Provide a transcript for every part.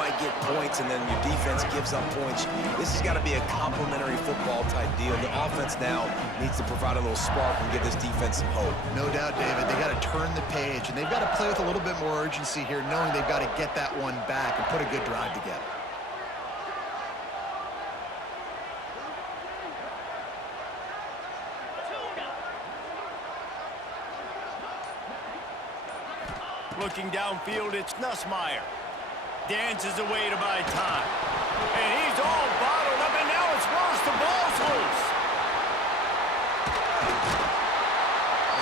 might get points and then your defense gives up points. This has got to be a complementary football type deal. The offense now needs to provide a little spark and give this defense some hope. No doubt, David. They got to turn the page, and they've got to play with a little bit more urgency here, knowing they've got to get that one back and put a good drive together. Looking downfield, it's Nussmeier. Dances away to buy time. And he's all bottled up, and now it's worse. The ball's loose.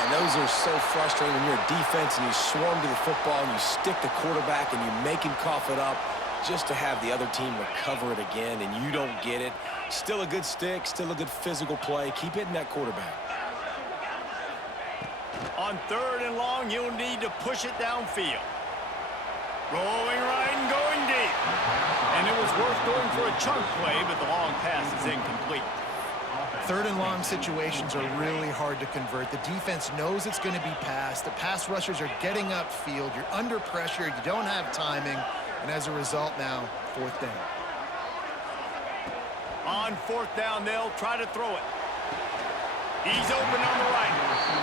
And those are so frustrating when you're a defense and you swarm to the football and you stick the quarterback and you make him cough it up just to have the other team recover it again, and you don't get it. Still a good stick, still a good physical play. Keep hitting that quarterback. On 3rd and long, you'll need to push it downfield. Rolling right and going deep. And it was worth going for a chunk play, but the long pass is incomplete. 3rd and long situations are really hard to convert. The defense knows it's going to be passed. The pass rushers are getting upfield. You're under pressure. You don't have timing. And as a result now, 4th down. On 4th down, they'll try to throw it. He's open on the right,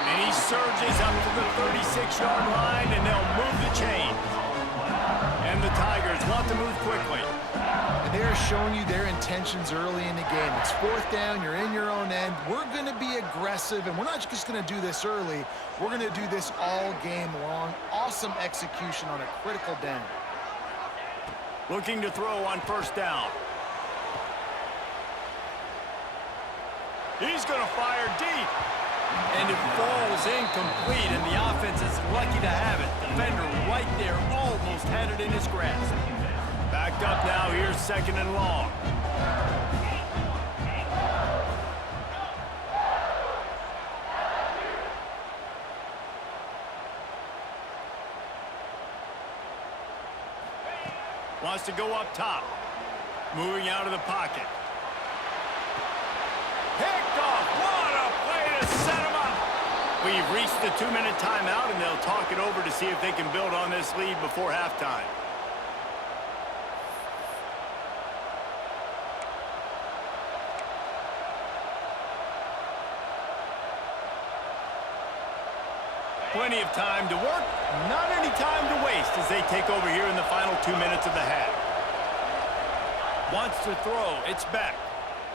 and he surges up to the 36-yard line, and they'll move the chains. And the Tigers want to move quickly. And they're showing you their intentions early in the game. It's 4th down, you're in your own end. We're going to be aggressive, and we're not just going to do this early. We're going to do this all game long. Awesome execution on a critical down. Looking to throw on 1st down. He's going to fire deep. And it falls incomplete, and the offense is lucky to have it. Defender right there almost had it in his grasp. Backed up now, here's 2nd and long. Wants to go up top. Moving out of the pocket. Picked off. What a play to set him up. We've reached the 2-minute timeout, and they'll talk it over to see if they can build on this lead before halftime. Plenty of time to work, not any time to waste as they take over here in the final 2 minutes of the half. Wants to throw, it's back.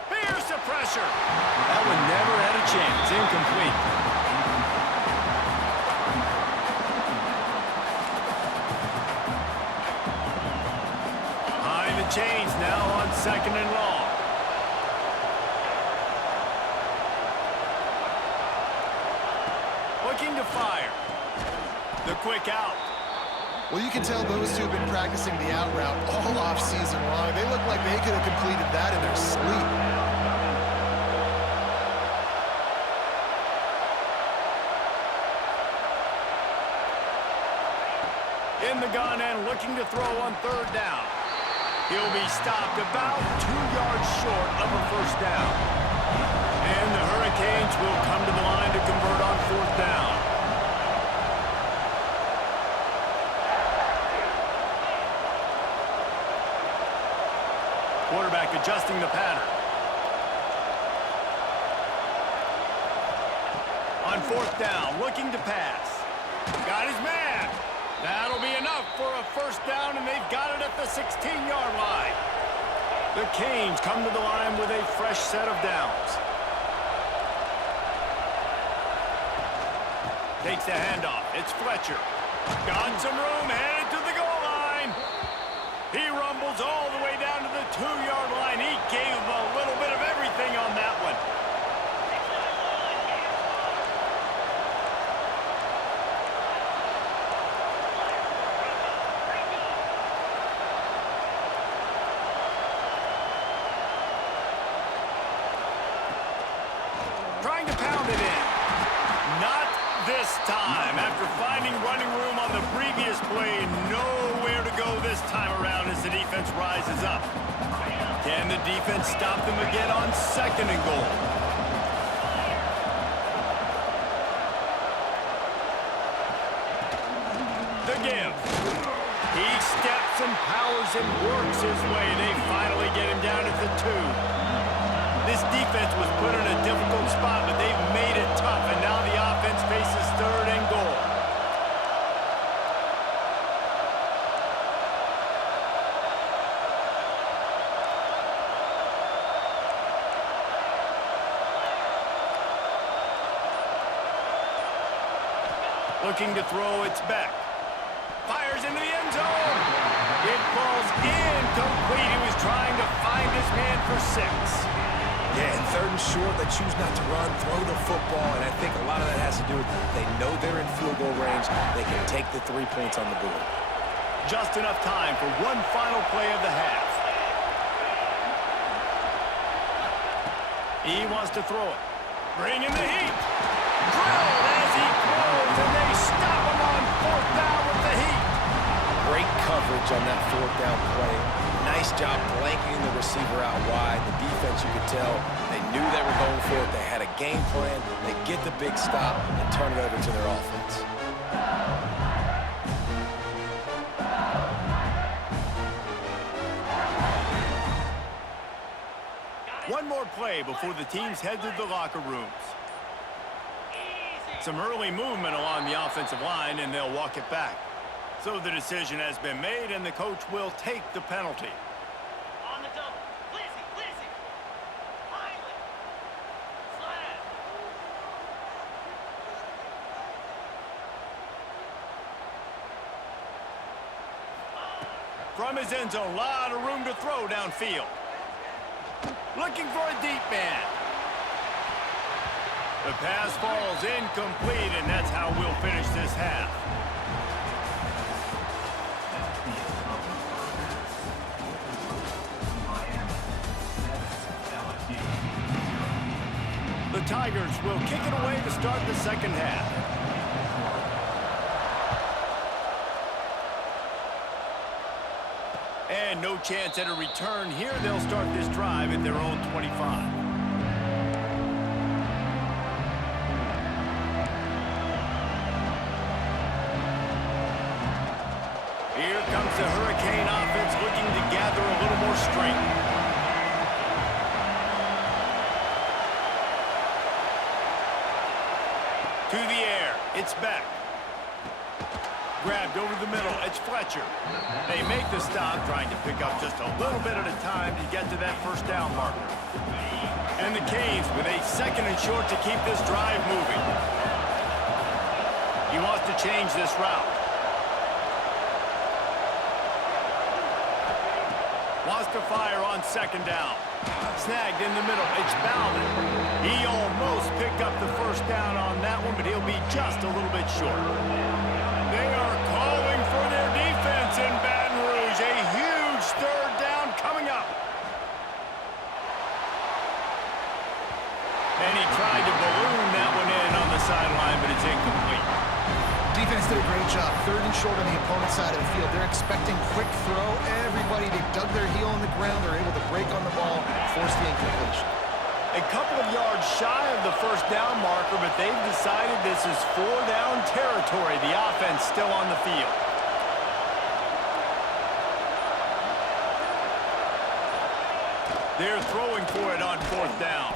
Fierce the pressure. That one never had a chance, incomplete. Behind the chains now on 2nd and long. Looking to fire. The quick out. Well, you can tell those two have been practicing the out route all off-season long. They look like they could have completed that in their sleep. In the gun and looking to throw on 3rd down. He'll be stopped about 2 yards short of a 1st down. And the Hurricanes will come to the line to convert on 4th down. Quarterback adjusting the pattern. On 4th down, looking to pass. Got his man. That'll be enough for a 1st down, and they've got it at the 16-yard line. The Canes come to the line with a fresh set of downs. Takes the handoff. It's Fletcher. Got some room, headed to the goal line. He rumbles all the way down to the 2-yard line. He gave him a little bit of everything on that one. Trying to pound it in. Not this time. After finding running room on the previous play, nowhere to go this time around as the defense rises up. Can the defense stop them again on 2nd and goal? The give. He steps and time powers and works his way. They finally get him down at the 2. This defense was put in a difficult spot, but they've made it tough, and now the offense faces 3rd and goal. Looking to throw, it's back. Fires into the end zone. It falls incomplete. He was trying to find his man for 6. Yeah, and 3rd and short, they choose not to run, throw the football, and I think a lot of that has to do with they know they're in field goal range. They can take the 3 points on the board. Just enough time for one final play of the half. He wants to throw it. Bring in the heat. Drilled as he throws, and they stop him on 4th down with the heat. Great coverage on that 4th down play. Nice job blanketing the receiver out wide. The defense, you could tell, they knew they were going for it. They had a game plan. They get the big stop and turn it over to their offense. One more play before the teams head to the locker rooms. Some early movement along the offensive line, and they'll walk it back. So the decision has been made, and the coach will take the penalty. On the double. Lizzie. Island. Slab. From his end zone, a lot of room to throw downfield. Looking for a deep man. The pass falls incomplete, and that's how we'll finish this half. The Tigers will kick it away to start the second half. And no chance at a return here. They'll start this drive at their own 25. Here comes the Hurricane offense looking to gather a little more strength. To the air, it's back. Grabbed over the middle, it's Fletcher. They make the stop, trying to pick up just a little bit at a time to get to that first down marker. And the Canes with a 2nd and short to keep this drive moving. He wants to change this route. Wants to fire on 2nd down. Snagged in the middle, it's Bauman. He almost picked up the first down on that one, but he'll be just a little bit short. They are calling for their defense in Baton Rouge. A huge 3rd down coming up. And he tried to balloon that one in on the sideline, but it's incomplete. Defense did a great job. 3rd and short on the opponent's side of the field. They're expecting quick throw. Everybody, they dug their heel on the ground. They're able to break on the ball, force the incompletion. A couple of yards shy of the first down marker, but they've decided this is 4-down territory. The offense still on the field. They're throwing for it on 4th down.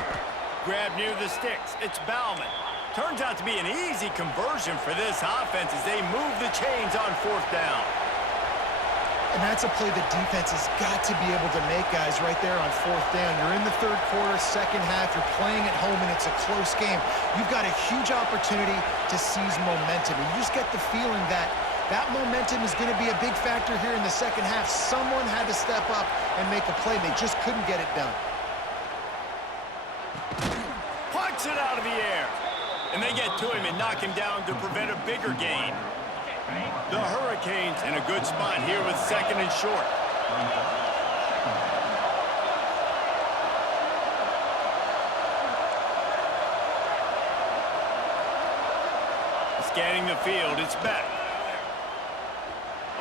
Grab near the sticks. It's Bauman. Turns out to be an easy conversion for this offense as they move the chains on 4th down. And that's a play the defense has got to be able to make, guys, right there on 4th down. You're in the 3rd quarter, second half. You're playing at home, and it's a close game. You've got a huge opportunity to seize momentum. And you just get the feeling that that momentum is going to be a big factor here in the second half. Someone had to step up and make a play. They just couldn't get it done. Plucks it out of the air. And they get to him and knock him down to prevent a bigger gain. The Hurricanes in a good spot here with 2nd and short. Scanning the field, it's back.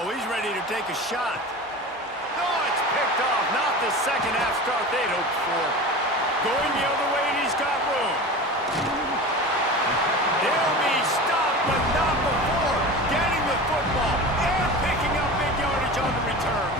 Oh, he's ready to take a shot. Oh, it's picked off. Not the second half start they'd hoped for. Going the other way, and he's got room. He'll be stopped, but not before getting the football and picking up big yardage on the return.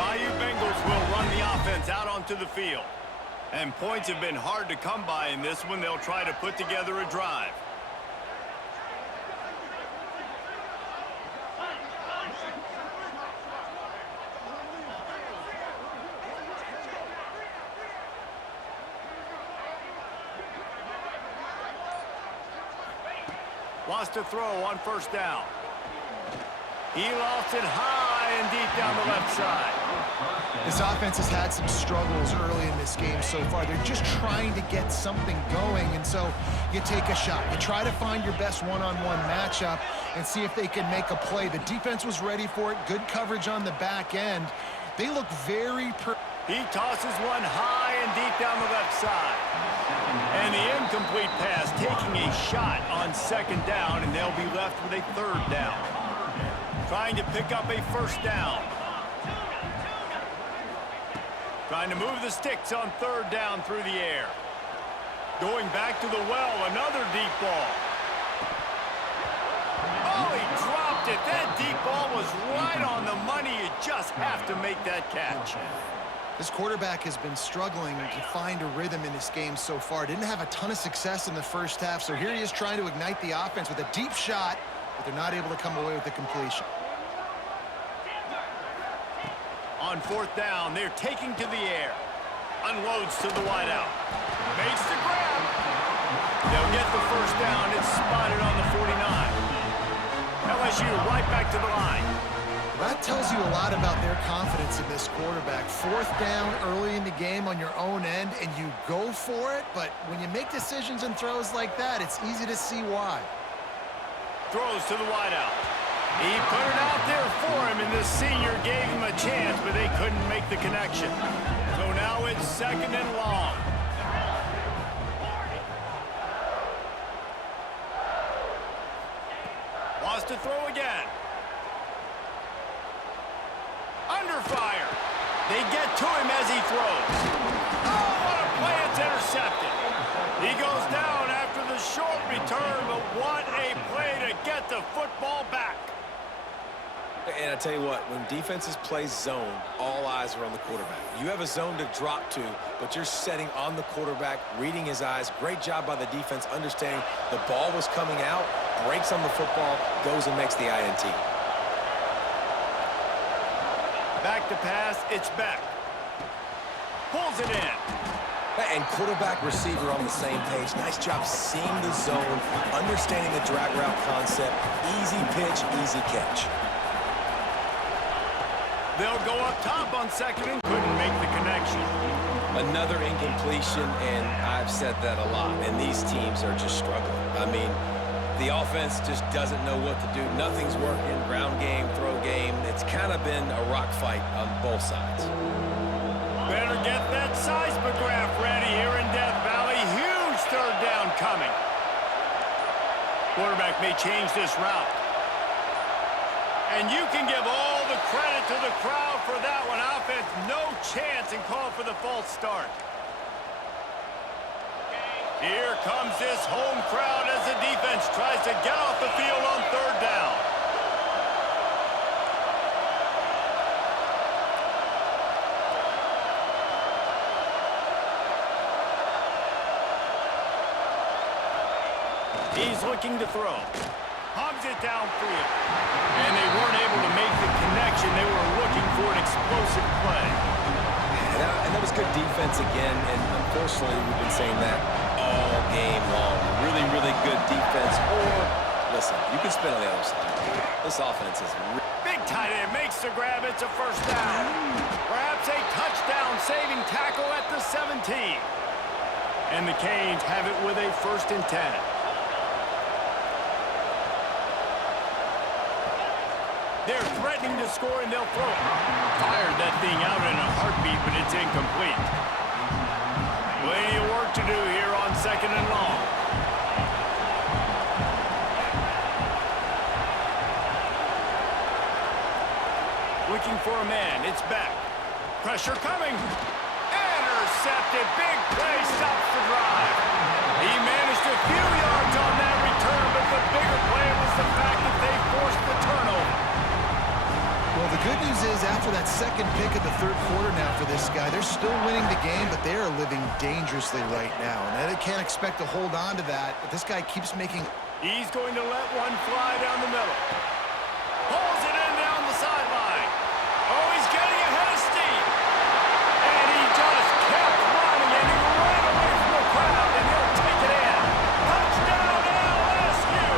Bayou Bengals will run the offense out onto the field. And points have been hard to come by in this one. They'll try to put together a drive. Wants to throw on first down. He lost it high and deep down the left side. This offense has had some struggles early in this game so far. They're just trying to get something going, and so you take a shot. You try to find your best one-on-one matchup and see if they can make a play. The defense was ready for it. Good coverage on the back end. They look very... He tosses one high and deep down the left side. And the incomplete pass taking a shot on second down, and they'll be left with a third down. Trying to pick up a first down. Trying to move the sticks on third down through the air. Going back to the well, another deep ball. Oh, he dropped it. That deep ball was right on the money. You just have to make that catch. This quarterback has been struggling to find a rhythm in this game so far. Didn't have a ton of success in the first half, so here he is trying to ignite the offense with a deep shot, but they're not able to come away with the completion. On fourth down, they're taking to the air. Unloads to the wideout. Makes the grab. They'll get the first down. It's spotted on the 49. LSU right back to the line. That tells you a lot about their confidence in this quarterback. Fourth down early in the game on your own end, and you go for it, but when you make decisions and throws like that, it's easy to see why. Throws to the wideout. He put it out there for him, and the senior gave him a chance, but they couldn't make the connection. So now it's second and long. Wants to throw again. Under fire. They get to him as he throws. Oh, what a play. It's intercepted. He goes down after the short return, but what a play to get the football back. And I tell you what, when defenses play zone, all eyes are on the quarterback. You have a zone to drop to, but you're setting on the quarterback, reading his eyes. Great job by the defense, understanding the ball was coming out, breaks on the football, goes and makes the INT. Back to pass, it's back. Pulls it in. And quarterback, receiver on the same page. Nice job seeing the zone, understanding the drag route concept. Easy pitch, easy catch. They'll go up top on second and couldn't make the connection. Another incompletion, and I've said that a lot, and these teams are just struggling. I mean, the offense just doesn't know what to do. Nothing's working, ground game, throw game. It's kind of been a rock fight on both sides. Better get that seismograph ready here in Death Valley. Huge third down coming. Quarterback may change this route. And you can give all the credit to the crowd for that one. Offense, no chance, and call for the false start. Here comes this home crowd as the defense tries to get off the field on third down. He's looking to throw. Hogs it downfield. And they weren't able to make the connection. They were looking for an explosive play. And that was good defense again, and unfortunately we've been saying that all game long. Really, really good defense. Or, listen, you can spin on the other side. This offense is Big tight end makes the grab. It's a first down. Perhaps a touchdown-saving tackle at the 17. And the Canes have it with a 1st and 10. They're threatening to score, and they'll throw it. Fired that thing out in a heartbeat, but it's incomplete. Plenty of work to do here on second and long. Looking for a man. It's back. Pressure coming. Intercepted. Big play. Stops the drive. He managed a few yards on that return, but the bigger play was the fact that they forced the turnover. Well, the the good news is after that second pick of the third quarter now for this guy, they're still winning the game, but they are living dangerously right now. And they can't expect to hold on to that, but this guy keeps making... He's going to let one fly down the middle. Pulls it in down the sideline. Oh, he's getting ahead of steam. And he just kept running, and he ran away from the crowd, and he'll take it in. Touchdown, LSU!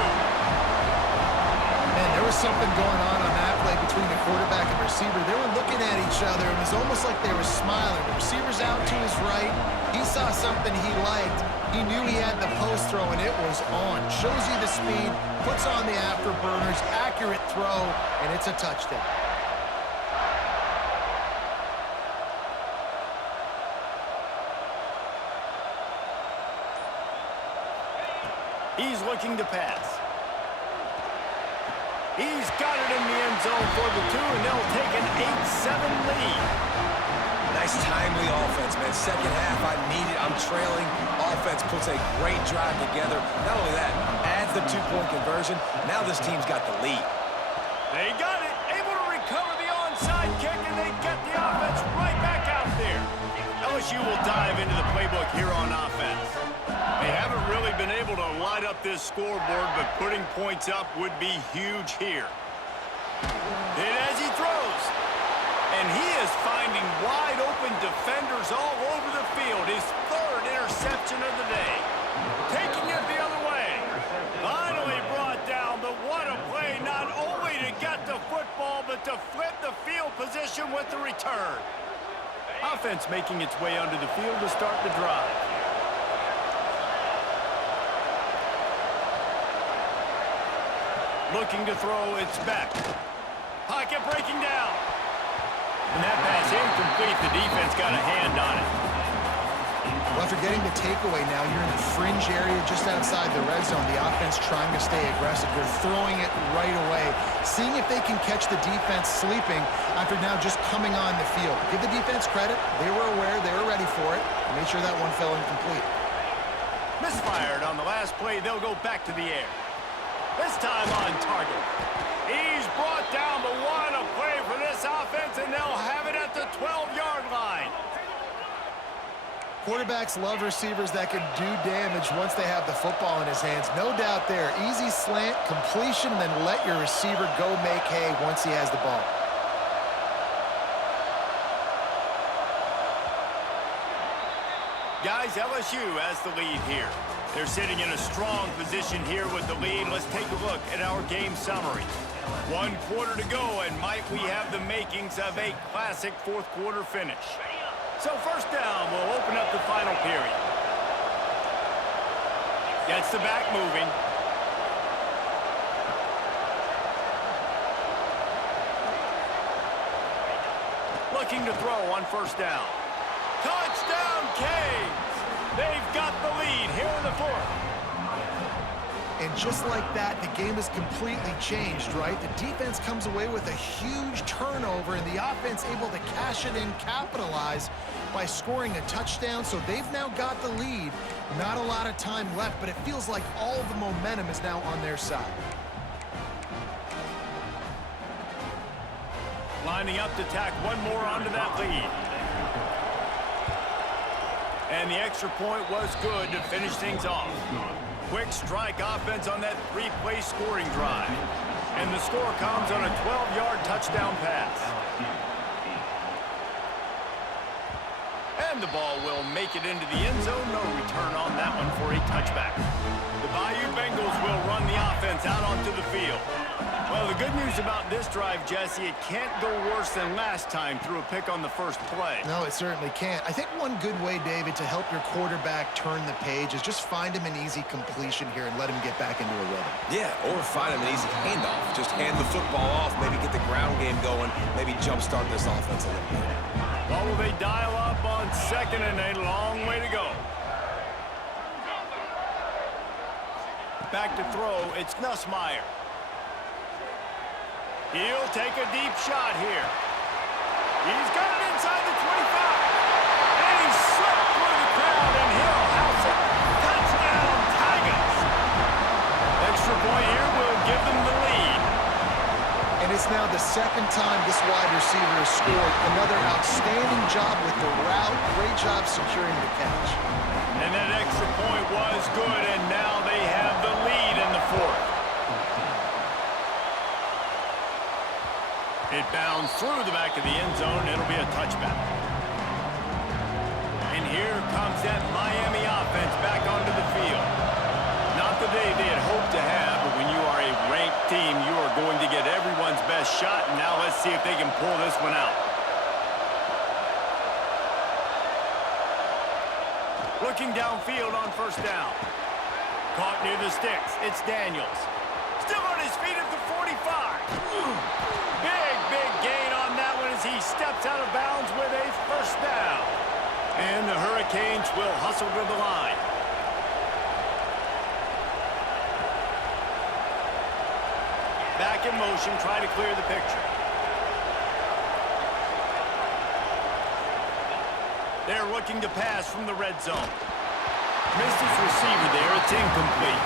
Man, there was something going on that play between the quarterback and receiver. They were looking at each other. It was almost like they were smiling. The receiver's out to his right. He saw something he liked. He knew he had the post throw, and it was on. Shows you the speed, puts on the afterburners, accurate throw, and it's a touchdown. He's looking to pass. He's got it in the end zone for the 2, and they'll take an 8-7 lead. Nice timely offense, man. Second half, I need it. I'm trailing. Offense puts a great drive together. Not only that, adds the 2-point conversion. Now this team's got the lead. They got it. Able to recover the onside kick, and they get the offense right back out there. LSU will dive into the playbook here on offense. They haven't really been able to light up this scoreboard, but putting points up would be huge here. And as he throws, and he is finding wide-open defenders all over the field. His third interception of the day. Taking it the other way. Finally brought down, but what a play, not only to get the football, but to flip the field position with the return. Offense making its way onto the field to start the drive. Looking to throw, it's back. Pocket breaking down. And that pass incomplete. The defense got a hand on it. Well, after getting the takeaway now, you're in the fringe area just outside the red zone. The offense trying to stay aggressive. They're throwing it right away, seeing if they can catch the defense sleeping after now just coming on the field. Give the defense credit. They were aware. They were ready for it. Made sure that one fell incomplete. Misfired on the last play. They'll go back to the air. This time on target. He's brought down, but what a play for this offense, and they'll have it at the 12-yard line. Quarterbacks love receivers that can do damage once they have the football in his hands. No doubt there. Easy slant, completion, and then let your receiver go make hay once he has the ball. Guys, LSU has the lead here. They're sitting in a strong position here with the lead. Let's take a look at our game summary. 1 quarter to go, and might we have the makings of a classic fourth quarter finish. So first down, we'll open up the final period. Gets the back moving. Looking to throw on first down. Touchdown, Canes! They've got the lead here in the fourth. And just like that, the game has completely changed, right? The defense comes away with a huge turnover, and the offense able to cash it in, capitalize by scoring a touchdown. So they've now got the lead. Not a lot of time left, but it feels like all the momentum is now on their side. Lining up to tack one more onto that lead. And the extra point was good to finish things off. Quick strike offense on that 3-play scoring drive. And the score comes on a 12-yard touchdown pass. And the ball will make it into the end zone. No return on that one for a touchback. The Bayou Bengals will run the offense out onto the field. Well, the good news about this drive, Jesse, it can't go worse than last time through a pick on the first play. No, it certainly can't. I think one good way, David, to help your quarterback turn the page is just find him an easy completion here and let him get back into a rhythm. Yeah, or find him an easy handoff. Just hand the football off, maybe get the ground game going, maybe jumpstart this offense a little bit. Well, will they dial up on second and a long way to go? Back to throw, it's Nussmeier. He'll take a deep shot here. He's got it inside the 25. And he slipped through the crowd, and he'll house it. Touchdown, Tigers. Extra point here will give them the lead. And it's now the second time this wide receiver has scored. Another outstanding job with the route. Great job securing the catch. And that extra point was good, and now they have the lead in the fourth. It bounds through the back of the end zone. It'll be a touchback. And here comes that Miami offense back onto the field. Not the day they had hoped to have, but when you are a ranked team, you are going to get everyone's best shot. And now let's see if they can pull this one out. Looking downfield on first down. Caught near the sticks. It's Daniels. Still on his feet at the 45. Big gain on that one as he steps out of bounds with a first down. And the Hurricanes will hustle to the line. Back in motion, try to clear the picture. They're looking to pass from the red zone. Missed his receiver there. It's incomplete.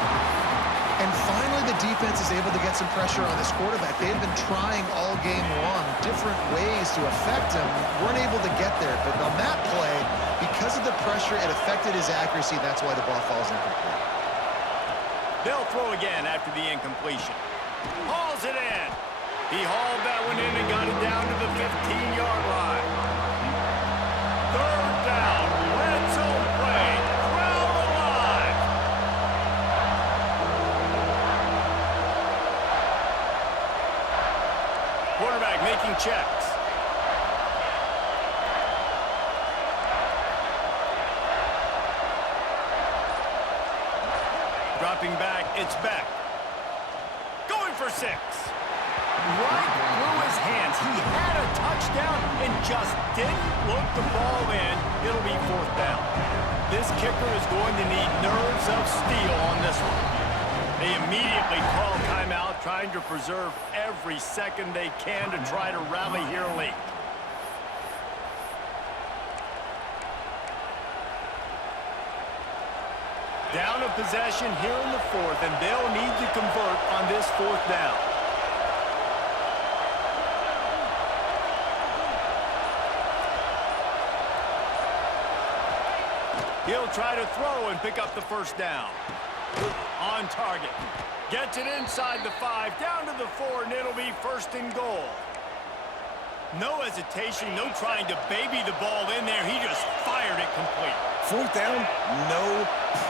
And finally, the defense is able to get some pressure on this quarterback. They've been trying all game long different ways to affect him. Weren't able to get there. But on that play, because of the pressure, it affected his accuracy. That's why the ball falls incomplete. They'll throw again after the incompletion. Hauls it in. He hauled that one in and got it down to the 15-yard line. Third down. Red zone play. Crowd alive. Quarterback making checks. Dropping back, it's Beck. Going for 6. Right through his hands. He had a touchdown and just didn't look the ball in. It'll be fourth down. This kicker is going to need nerves of steel on this one. They immediately call timeout, trying to preserve every second they can to try to rally here late. Down a possession here in the fourth, and they'll need to convert on this fourth down. He'll try to throw and pick up the first down. On target. Gets it inside the 5, down to the 4, and it'll be first and goal. No hesitation, no trying to baby the ball in there. He just fired it complete. Fourth down, no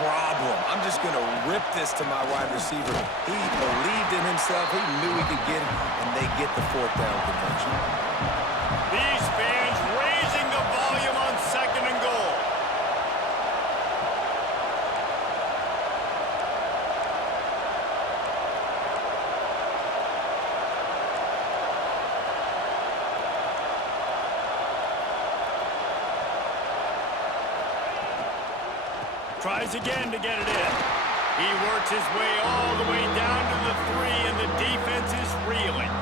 problem. I'm just going to rip this to my wide receiver. He believed in himself. He knew he could get it, and they get the fourth down conversion. These fans raising the volume on second and goal. Tries again to get it in. He works his way all the way down to the 3, and the defense is reeling.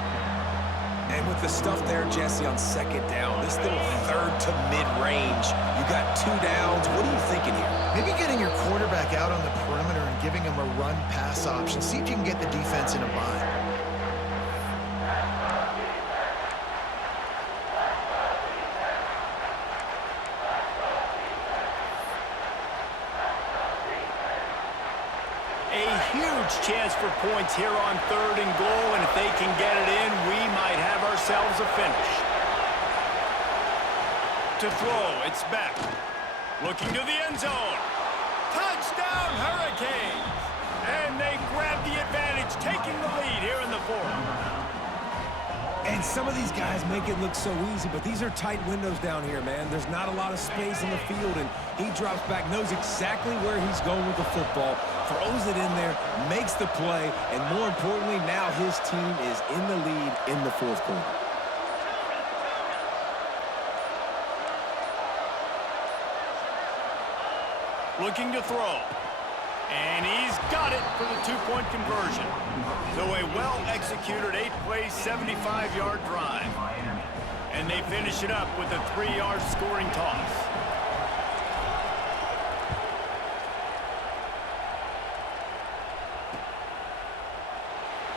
And with the stuff there, Jesse, on second down, this little third to mid-range, you got 2 downs. What are you thinking here? Maybe getting your quarterback out on the perimeter and giving him a run-pass option. See if you can get the defense in a bind. Chance for points here on third and goal, and if they can get it in, we might have ourselves a finish. To throw, it's back. Looking to the end zone. Touchdown, Hurricanes! And they grab the advantage, taking the lead here in the fourth. And some of these guys make it look so easy, but these are tight windows down here, man. There's not a lot of space in the field, and he drops back, knows exactly where he's going with the football, throws it in there, makes the play, and more importantly, now his team is in the lead in the fourth quarter. Looking to throw. And he's got it for the 2-point conversion. So a well-executed 8-play, 75-yard drive. And they finish it up with a 3-yard scoring toss.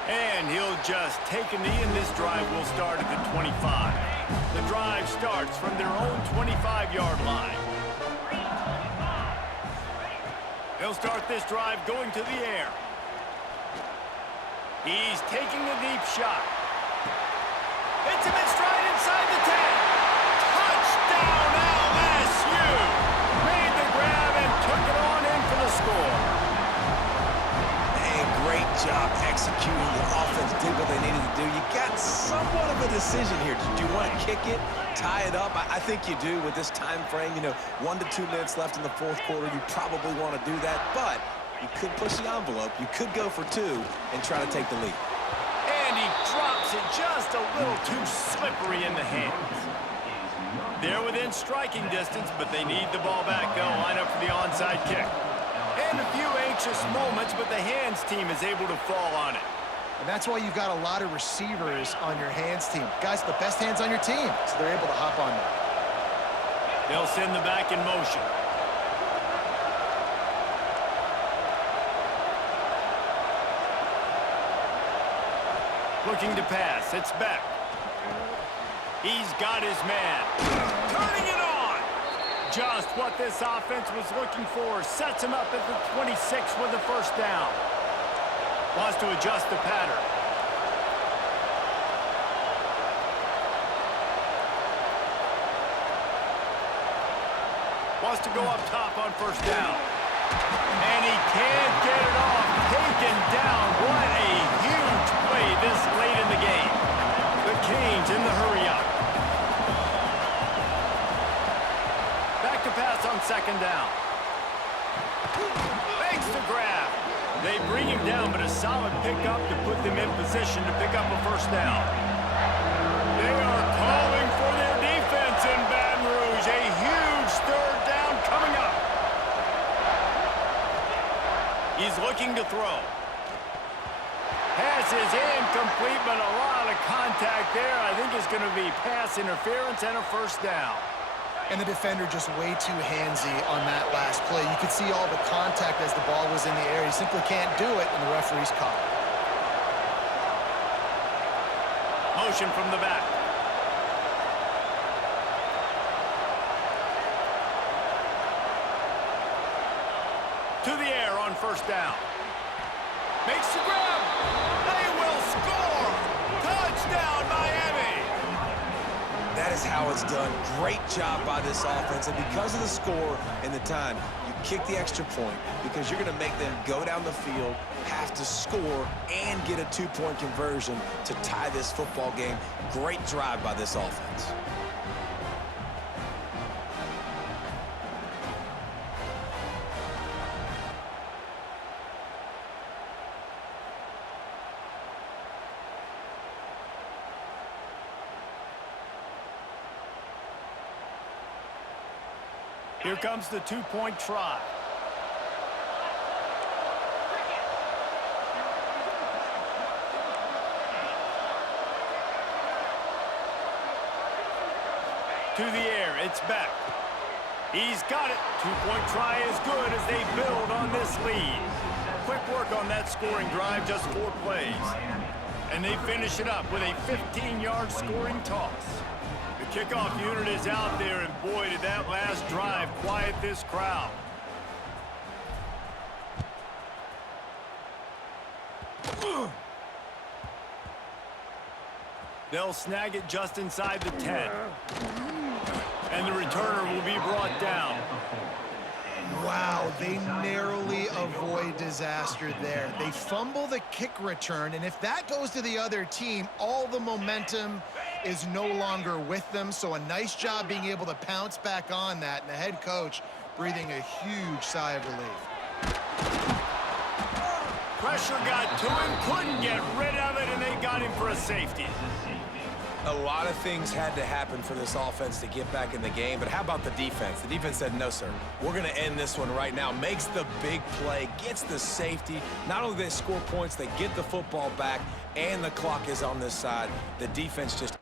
And and he'll just take a knee, and this drive will start at the 25. The drive starts from their own 25-yard line. They'll start this drive going to the air. He's taking a deep shot. It's him in stride inside the 10. Touchdown, LSU! Made the grab and took it on in for the score. Man, great job executing. The offense did what they needed to do. You got somewhat of a decision here. Do you want to kick it, tie it up? I think you do with this time frame. 1 to 2 minutes left in the fourth quarter. You probably want to do that, but you could push the envelope. You could go for 2 and try to take the lead. And he drops it just a little too slippery in the hands. They're within striking distance, but they need the ball back. They'll line up for the onside kick. And a few anxious moments, but the hands team is able to fall on it. And that's why you've got a lot of receivers on your hands team. Guys, the best hands on your team, so they're able to hop on that. They'll send the back in motion. Looking to pass. It's Beck. He's got his man. Turning it on. Just what this offense was looking for. Sets him up at the 26 with the first down. Wants to adjust the pattern. Wants to go up top on first down. And he can't get it off. Taken down. What a huge play this late in the game. The Canes in the hurry-up. Back to pass on second down. Makes the grab. They bring him down, but a solid pickup to put them in position to pick up a first down. They are calling for their defense in Baton Rouge. A huge third down coming up. He's looking to throw. Pass is incomplete, but a lot of contact there. I think it's going to be pass interference and a first down. And the defender just way too handsy on that last play. You could see all the contact as the ball was in the air. He simply can't do it, and the referee's caught it. Motion from the back. To the air on first down. Makes the grab. They will score. Touchdown, Miami. That is how it's done. Great job by this offense. And because of the score and the time, you kick the extra point because you're going to make them go down the field, have to score, and get a 2-point conversion to tie this football game. Great drive by this offense. Here comes the 2-point try. To the air, it's Beck. He's got it. 2-point try is good as they build on this lead. Quick work on that scoring drive, just 4 plays. And they finish it up with a 15-yard scoring toss. The kickoff unit is out there, and boy, did that last drive quiet this crowd. They'll snag it just inside the 10. And the returner will be brought down. Wow, they narrowly avoid disaster there. They fumble the kick return, and if that goes to the other team, all the momentum is no longer with them. So a nice job being able to pounce back on that, and the head coach breathing a huge sigh of relief. Pressure got to him, couldn't get rid of it, and they got him for a safety. A lot of things had to happen for this offense to get back in the game, but how about the defense? The defense said, no, sir, we're going to end this one right now. Makes the big play, gets the safety. Not only do they score points, they get the football back, and the clock is on this side. The defense just